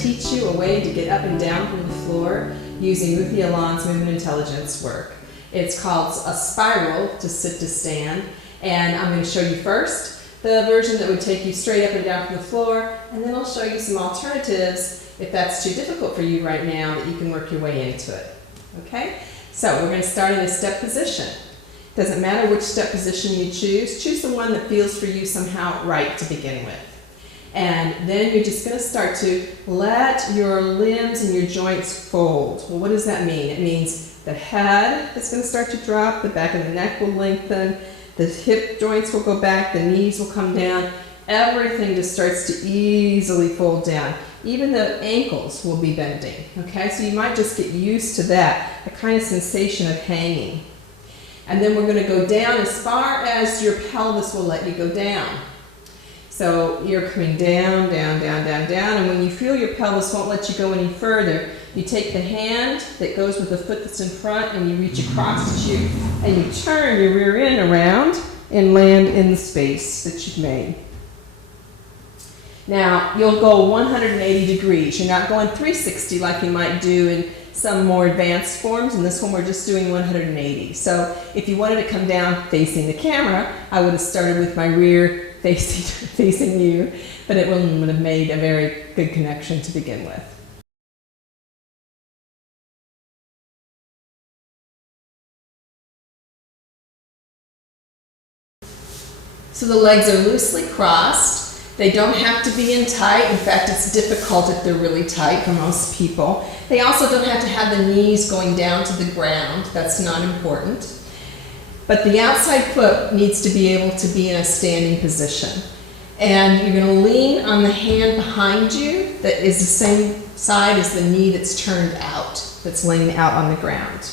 teach you a way to get up and down from the floor using Ruthy Alon's movement intelligence work. It's called a spiral, to sit to stand, and I'm going to show you first the version that would take you straight up and down from the floor, and then I'll show you some alternatives if that's too difficult for you right now that you can work your way into it. Okay? So we're going to start in a step position. Doesn't matter which step position you choose the one that feels for you somehow right to begin with. And then you're just going to start to let your limbs and your joints fold. Well, what does that mean? It means the head is going to start to drop, the back of the neck will lengthen, the hip joints will go back, the knees will come down, everything just starts to easily fold down. Even the ankles will be bending, okay? So you might just get used to that, a kind of sensation of hanging. And then we're going to go down as far as your pelvis will let you go down. So you're coming down, down, down, down, down, and when you feel your pelvis won't let you go any further, you take the hand that goes with the foot that's in front and you reach across at you, and you turn your rear end around and land in the space that you've made. Now, you'll go 180 degrees. You're not going 360 like you might do in some more advanced forms. In this one, we're just doing 180. So if you wanted to come down facing the camera, I would have started with my rear facing you, but it wouldn't have made a very good connection to begin with. So the legs are loosely crossed. They don't have to be in tight. In fact, it's difficult if they're really tight for most people. They also don't have to have the knees going down to the ground. That's not important. But the outside foot needs to be able to be in a standing position. And you're going to lean on the hand behind you that is the same side as the knee that's turned out, that's laying out on the ground.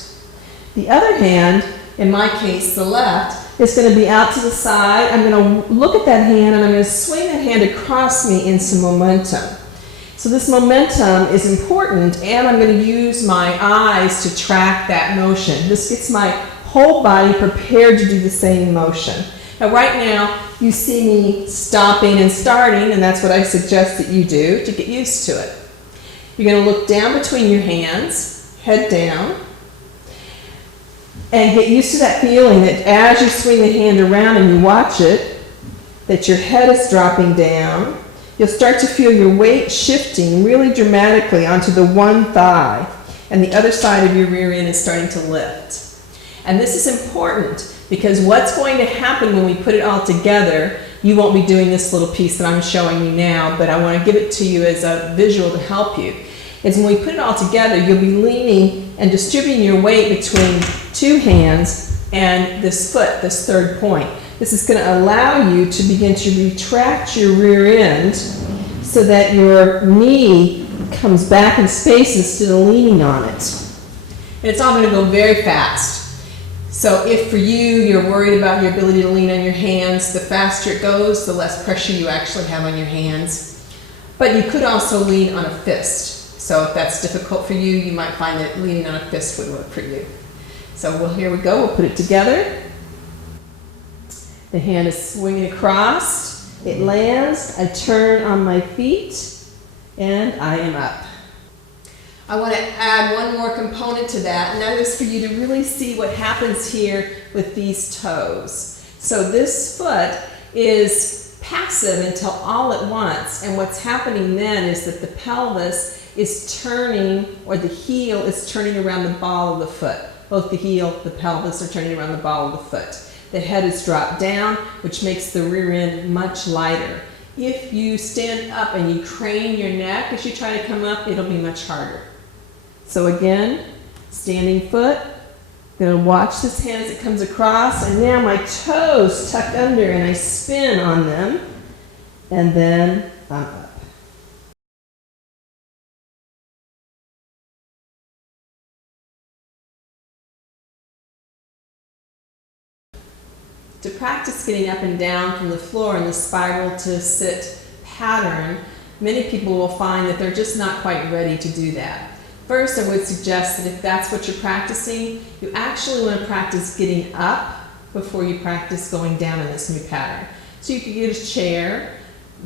The other hand, in my case the left, is going to be out to the side. I'm going to look at that hand and I'm going to swing that hand across me in some momentum. So this momentum is important, and I'm going to use my eyes to track that motion. This gets my whole body prepared to do the same motion. Now right now you see me stopping and starting, and that's what I suggest that you do to get used to it. You're going to look down between your hands, head down, and get used to that feeling that as you swing the hand around and you watch it, that your head is dropping down. You'll start to feel your weight shifting really dramatically onto the one thigh, and the other side of your rear end is starting to lift. And this is important because what's going to happen when we put it all together, you won't be doing this little piece that I'm showing you now, but I want to give it to you as a visual to help you, is when we put it all together, you'll be leaning and distributing your weight between two hands and this foot, this third point. This is going to allow you to begin to retract your rear end so that your knee comes back in space instead of leaning on it. And it's all going to go very fast. So if for you, you're worried about your ability to lean on your hands, the faster it goes, the less pressure you actually have on your hands. But you could also lean on a fist. So if that's difficult for you, you might find that leaning on a fist would work for you. So here we go, we'll put it together. The hand is swinging across, it lands, I turn on my feet, and I am up. I want to add one more component to that, and that is for you to really see what happens here with these toes. So this foot is passive until all at once, and what's happening then is that the pelvis is turning, or the heel is turning around the ball of the foot. Both the heel, the pelvis are turning around the ball of the foot. The head is dropped down, which makes the rear end much lighter. If you stand up and you crane your neck as you try to come up, it'll be much harder. So again, standing foot, going to watch this hand as it comes across, and now my toes tuck under and I spin on them, and then I'm up. To practice getting up and down from the floor in the spiral to sit pattern, many people will find that they're just not quite ready to do that. First, I would suggest that if that's what you're practicing, you actually want to practice getting up before you practice going down in this new pattern. So you could get a chair,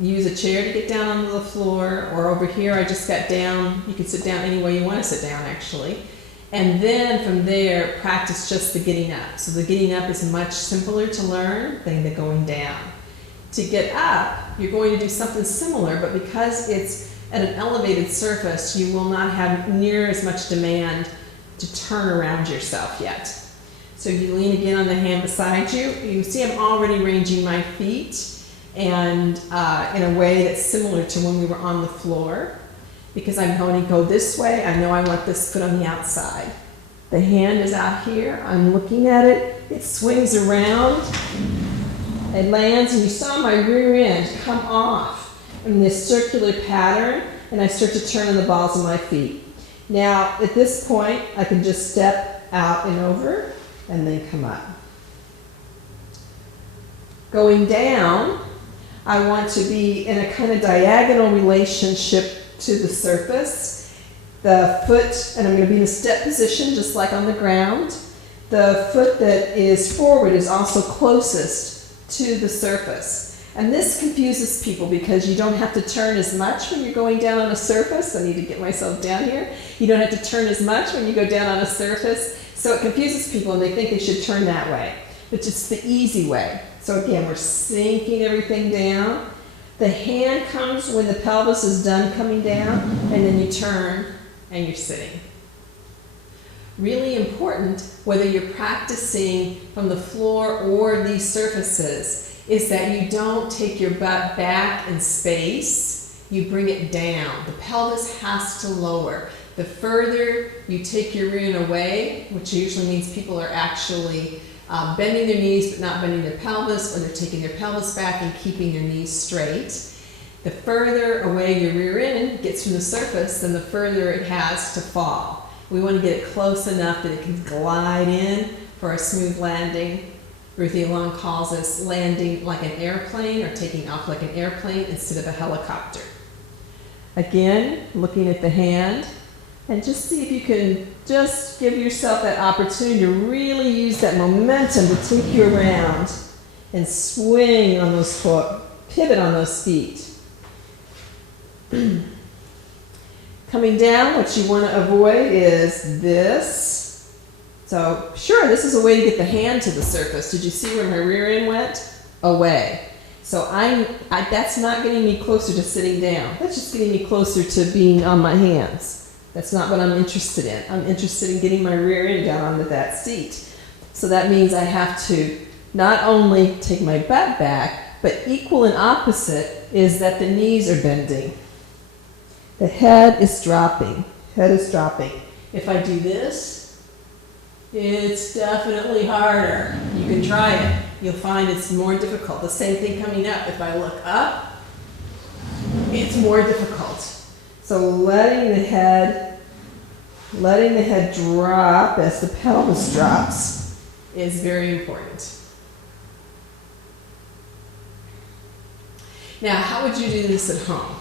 use a chair to get down onto the floor, or over here I just got down. You can sit down any way you want to sit down actually. And then from there, practice just the getting up. So the getting up is much simpler to learn than the going down. To get up, you're going to do something similar, but because it's at an elevated surface, you will not have near as much demand to turn around yourself yet. So you lean again on the hand beside you. You see I'm already ranging my feet and in a way that's similar to when we were on the floor. Because I'm going to go this way, I know I want this foot on the outside. The hand is out here, I'm looking at it, it swings around, it lands, and you saw my rear end come off in this circular pattern, and I start to turn on the balls of my feet. Now, at this point, I can just step out and over, and then come up. Going down, I want to be in a kind of diagonal relationship to the surface. The foot, and I'm going to be in a step position just like on the ground. The foot that is forward is also closest to the surface. And this confuses people because you don't have to turn as much when you're going down on a surface. I need to get myself down here. You don't have to turn as much when you go down on a surface. So it confuses people and they think they should turn that way, which is the easy way. So again, we're sinking everything down. The hand comes when the pelvis is done coming down, and then you turn and you're sitting. Really important, whether you're practicing from the floor or these surfaces, is that you don't take your butt back in space, you bring it down. The pelvis has to lower. The further you take your rear end away, which usually means people are actually bending their knees but not bending their pelvis, or they're taking their pelvis back and keeping their knees straight. The further away your rear end gets from the surface, then the further it has to fall. We want to get it close enough that it can glide in for a smooth landing. Ruthy Alon calls this landing like an airplane, or taking off like an airplane instead of a helicopter. Again, looking at the hand, and just see if you can just give yourself that opportunity to really use that momentum to take you around and swing on those foot, pivot on those feet. Coming down, what you want to avoid is this. So sure, this is a way to get the hand to the surface. Did you see where my rear end went? Away. So that's not getting me closer to sitting down. That's just getting me closer to being on my hands. That's not what I'm interested in. I'm interested in getting my rear end down onto that seat. So that means I have to not only take my butt back, but equal and opposite is that the knees are bending. The head is dropping. Head is dropping. If I do this, it's definitely harder. You can try it. You'll find it's more difficult. The same thing coming up. If I look up, it's more difficult. So letting the head drop as the pelvis drops is very important. Now, how would you do this at home?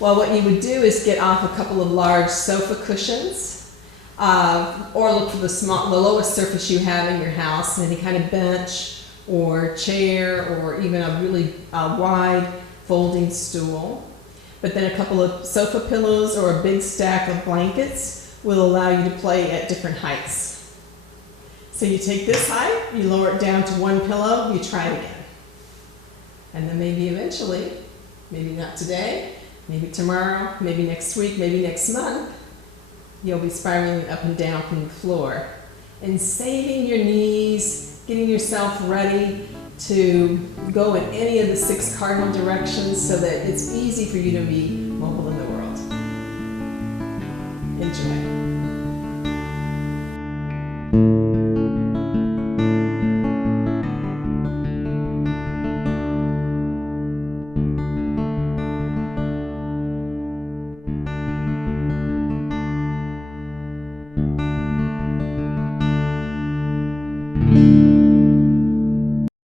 Well, what you would do is get off a couple of large sofa cushions, or look for the lowest surface you have in your house, any kind of bench or chair, or even a really wide folding stool. But then a couple of sofa pillows or a big stack of blankets will allow you to play at different heights. So you take this height, you lower it down to one pillow, you try it again. And then maybe eventually, maybe not today, maybe tomorrow, maybe next week, maybe next month, you'll be spiraling up and down from the floor. And saving your knees, getting yourself ready to go in any of the 6 cardinal directions so that it's easy for you to be mobile in the world. Enjoy.